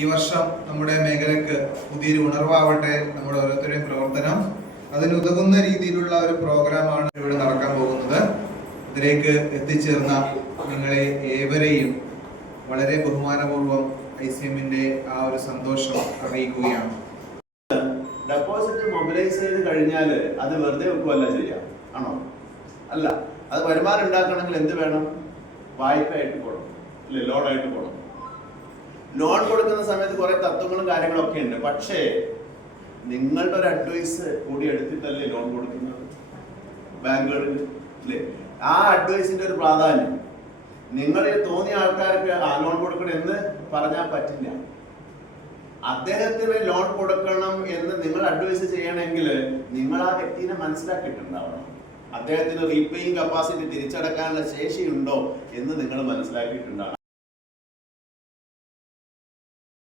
ഈ വർഷം നമ്മുടെ മേഖലക്ക് പുതിയൊരു ഉണർവാവട്ടെ നമ്മുടെ ഓരോരുത്തരുടെയും പ്രവർത്തനം. അതിനുതകുന്ന രീതിയിലുള്ള ഒരു പ്രോഗ്രാമാണ് ഇവിടെ നടക്കാൻ പോകുന്നത്. ഇതിലേക്ക് എത്തിച്ചേർന്ന നിങ്ങളെ ഏവരെയും വളരെ ബഹുമാനപൂർവ്വം ICMന്റെ ആ ഒരു സന്തോഷം അറിയിക്കുകയാണ്. ഡെപ്പോസിറ്റ് മൊബിലൈസ് ചെയ്ത് കഴിഞ്ഞാൽ അത് വെറുതെ വെക്കുകയല്ല ചെയ്യാം, ആണോ? അല്ല, അത് വരുമാനം ഉണ്ടാക്കണമെങ്കിൽ എന്ത് വേണം? വായ്പയായിട്ട് പോകണം, അല്ലെ? ലോണായിട്ട് പോകണം. ലോൺ കൊടുക്കുന്ന സമയത്ത് കുറെ തത്വങ്ങളും കാര്യങ്ങളൊക്കെ ഉണ്ട്. പക്ഷേ നിങ്ങളുടെ ഒരു അഡ്വൈസ് കൂടി എടുത്തിട്ടല്ലേ ലോൺ കൊടുക്കുന്നത് ബാങ്കുകളിൽ, അല്ലേ? ആ അഡ്വൈസിന്റെ ഒരു പ്രാധാന്യം നിങ്ങളിൽ തോന്നിയ ആൾക്കാർക്ക് ആ ലോൺ കൊടുക്കണം എന്ന് പറഞ്ഞാൽ പറ്റില്ല. അദ്ദേഹത്തിന് ലോൺ കൊടുക്കണം എന്ന് നിങ്ങൾ അഡ്വൈസ് ചെയ്യണമെങ്കിൽ നിങ്ങൾ ആ വ്യക്തിനെ മനസ്സിലാക്കിയിട്ടുണ്ടാവണം. അദ്ദേഹത്തിന് റീപേയിങ് കപ്പാസിറ്റി, തിരിച്ചടക്കാനുള്ള ശേഷിയുണ്ടോ എന്ന് നിങ്ങൾ മനസ്സിലാക്കിയിട്ടുണ്ടാവണം.